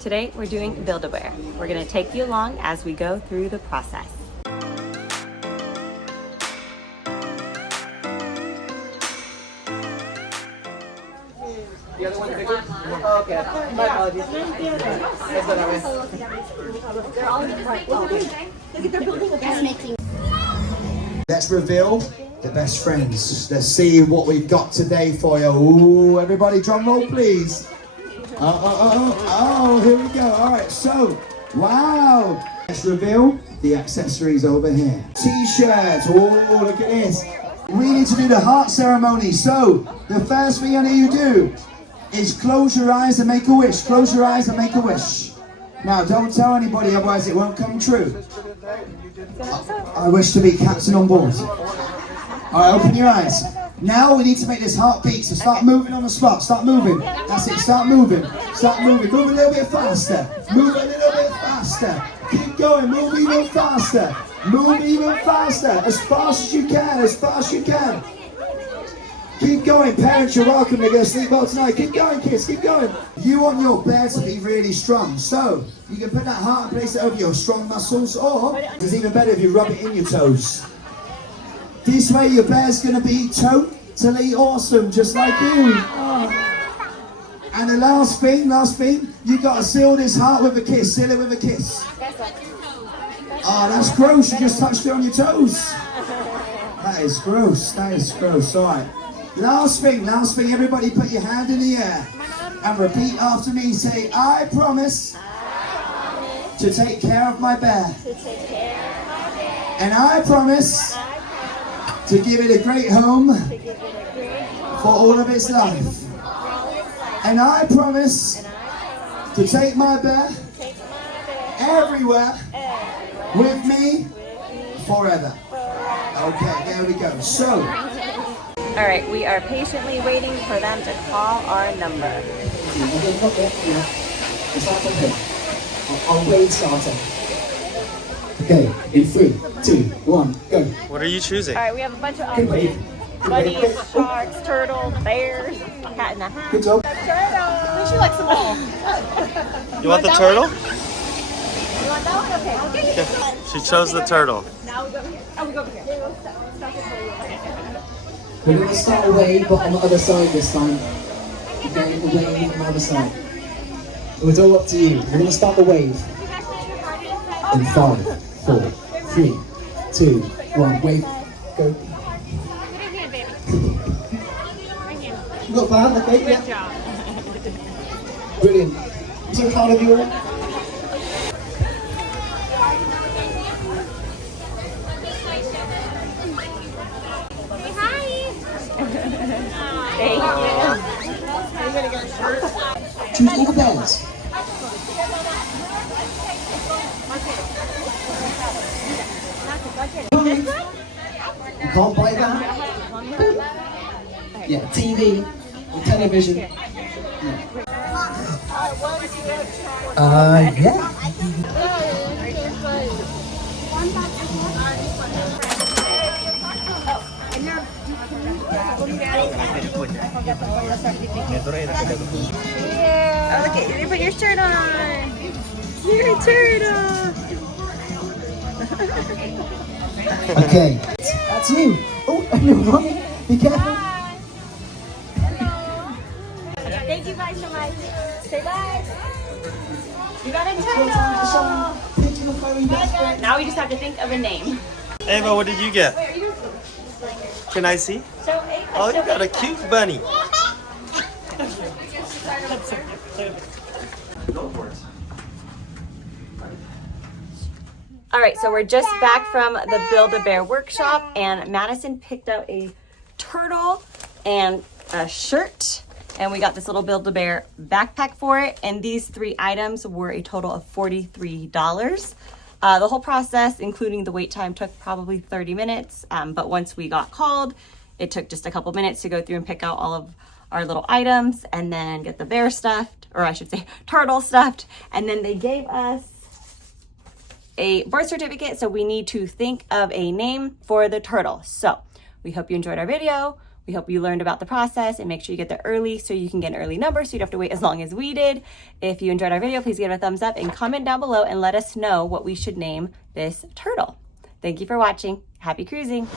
Today we're doing Build-A-Bear. We're going to take you along as we go through the process. The other one's bigger? Oh, okay. My apologies. Let's go that way. They're all different. Look at their building a making. Let's reveal the best friends. Let's see what we've got today for you. Ooh, everybody drum roll please. Oh, here we go. All right, so, wow. Let's reveal the accessories over here. T-shirts, oh, look at this. We need to do the heart ceremony. So, the first thing I need you to do is close your eyes and make a wish. Close your eyes and make a wish. Now, don't tell anybody, otherwise it won't come true. I wish to be captain on board. All right, open your eyes. Now we need to make this heart beat, so start moving on the spot. Start moving. That's it, start moving. Start moving. Move a little bit faster. Move a little bit faster. Keep going, move even faster. Move even faster. As fast as you can, as fast as you can. Keep going, parents, you're welcome. They're going to sleep well tonight. Keep going, kids, keep going. You want your bear to be really strong, so you can put that heart and place it over your strong muscles, or it's even better if you rub it in your toes. This way your bear's going to be totally awesome, just like you. Oh. And the last thing, you got to seal this heart with a kiss. Seal it with a kiss. Oh, that's gross, you just touched it on your toes. That is gross, all right. Last thing, everybody put your hand in the air and repeat after me. Say, I promise to take care of my bear. And I promise to give it a great home for all of its life. And I promise to take my bear everywhere with me forever. Okay, there we go. So, All right, we are patiently waiting for them to call our number. I'll wave starter. Okay, in 3, 2, 1, go. What are you choosing? All right, we have a bunch of Good wave. bunnies, sharks, turtles, bears, a cat in the hat. Good job. She likes them all. You want the turtle? You want that one? Okay, we'll get you this one. She chose the turtle. Now we go over here. Oh, we go over here. Stop it for you. We're going to start a wave, but on the other side this time. Okay, the wave on the other side. It's all up to you. We're going to start the wave. In 5, 4, 3, 2, 1, wave. Go. You got bad, okay? Yeah. Brilliant. I'm so proud of you all. Thank you. Choose all the bears. You can't buy that. Yeah, TV, or television. Yeah. Yeah. Oh, look at you put your shirt on. You're a turtle. Okay, that's you. Oh, you're running. Be careful. Thank you guys so much. Say bye. You got a turtle. Now we just have to think of a name. Ava, what did you get? Can I see? Oh, you got a cute bunny. Go for it. All right, so we're just back from the Build-A-Bear workshop, and Madison picked out a turtle and a shirt, and we got this little Build-A-Bear backpack for it, and these 3 items were a total of $43. The whole process, including the wait time, took probably 30 minutes, but once we got called, it took just a couple minutes to go through and pick out all of our little items and then get the bear stuffed, or I should say turtle stuffed, and then they gave us a birth certificate, so we need to think of a name for the turtle. So we hope you enjoyed our video. We hope you learned about the process, and make sure you get there early so you can get an early number so you don't have to wait as long as we did. If you enjoyed our video, please give it a thumbs up and comment down below and let us know what we should name this turtle. Thank you for watching. Happy cruising.